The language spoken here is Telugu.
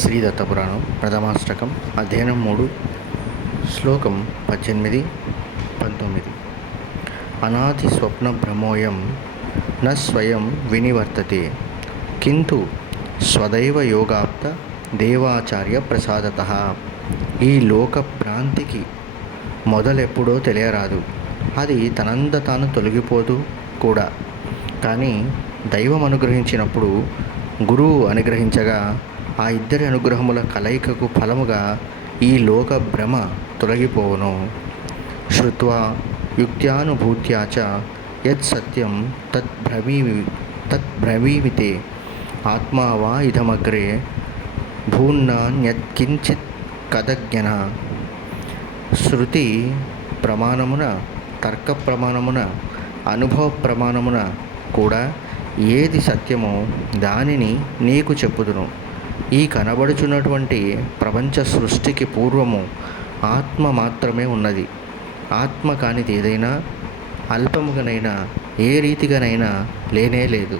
శ్రీ దత్తపురాణం ప్రథమాష్టకం అధ్యయనం 3 శ్లోకం 18-19. అనాది స్వప్న భ్రమోయం న స్వయం వినివర్తతే కింటు స్వదైవ యోగాప్త దేవాచార్య ప్రసాదతః. ఈ లోక భ్రాంతికి మొదలెప్పుడో తెలియరాదు, అది తనంద తాను తొలగిపోదు కూడా. కానీ దైవం అనుగ్రహించినప్పుడు, గురువు అనుగ్రహించగా, ఆ ఇద్దరి అనుగ్రహముల కలయికకు ఫలముగా ఈ లోక భ్రమ తొలగిపోవును. శ్రుత్వా యుక్త్యానుభూత్యా చ యత్ సత్యం తద్బ్రవీమితే ఆత్మా వా ఇదమగ్రే భూన్నాన్యత్కించిత్ కదజ్ఞన. శృతి ప్రమాణమున, తర్క ప్రమాణమున, అనుభవ ప్రమాణమున కూడా ఏది సత్యమో దానిని నీకు చెప్పుదును. ఈ కనబడుచున్నటువంటి ప్రపంచ సృష్టికి పూర్వము ఆత్మ మాత్రమే ఉన్నది. ఆత్మ కానిది ఏదైనా అల్పముగానైనా ఏ రీతిగానైనా లేనే లేదు.